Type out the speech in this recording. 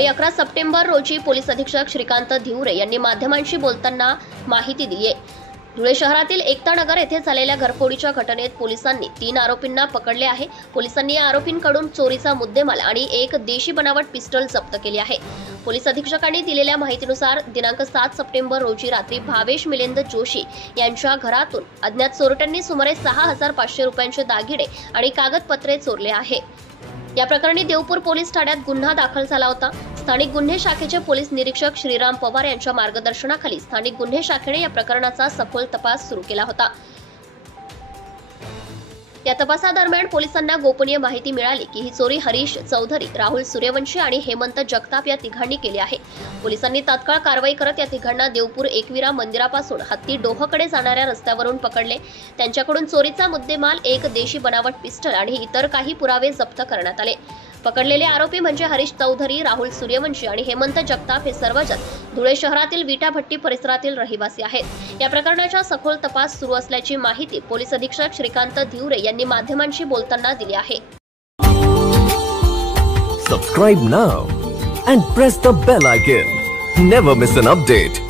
बुधवारी 11 सप्टेंबर रोजी पोलीस अधीक्षक श्रीकांत धिवरे यांनी माध्यमांशी बोलताना माहिती दिली आहे। धुळे शहरातील एकता नगर येथे झालेल्या घरफोडीच्या घटनेत पोलिसांनी 3 आरोपींना पकडले आहे। पोलिसांनी या आरोपींकडून चोरीचा मुद्देमाल आणि एक देशी बनावट पिस्टल जप्त केली आहे। पोलीस अधीक्षकांनी दिलेल्या माहितीनुसार दिनांक 7 सप्टेंबर रोजी रात्री भावेश मिलिंद जोशी यांच्या घरातून अज्ञात चोरट्यांनी सुमारे 6,500 रुपयांचे दागिने आणि कागदपत्रे चोरले आहे। या प्रकरणी देवपूर पोलीस ठाण्यात गुन्हा दाखल झाला होता। स्थानिक गुन्हे शाखेचे पोलीस निरीक्षक श्रीराम पवार यांच्या मार्गदर्शनाखाली स्थानिक गुन्हे शाखेने या प्रकरणाचा सखोल तपास सुरू केला होता। या तपासादरम्यान पोलिसांना गोपनीय माहिती मिळाली की ही चोरी हरीश चौधरी, राहुल सूर्यवंशी आणि हेमंत जगताप या तिघांनी केली आहे। पोलिसांनी तात्काळ कारवाई करत या तिघांना देवपूर एकविरा मंदिरापासून हत्ती डोहकडे जाणाऱ्या रस्त्यावरून पकडले। त्यांच्याकडून चोरीचा मुद्देमाल, एक देशी बनावट पिस्टल आणि इतर काही पुरावे जप्त करण्यात आले। पकडलेले आरोपी म्हणजे हरीश चौधरी, राहुल सूर्यवंशी आणि हेमंत जगताप हे सर्वजण धुळे शहरातील विटाभट्टी परिसरातील रहिवासी आहेत। या प्रकरणाचा सखोल तपास सुरू असल्याची माहिती पोलीस अधीक्षक श्रीकांत धिवरे यांनी माध्यमांशी बोलताना दिली आहे। Subscribe now and press the bell icon. Never miss an update.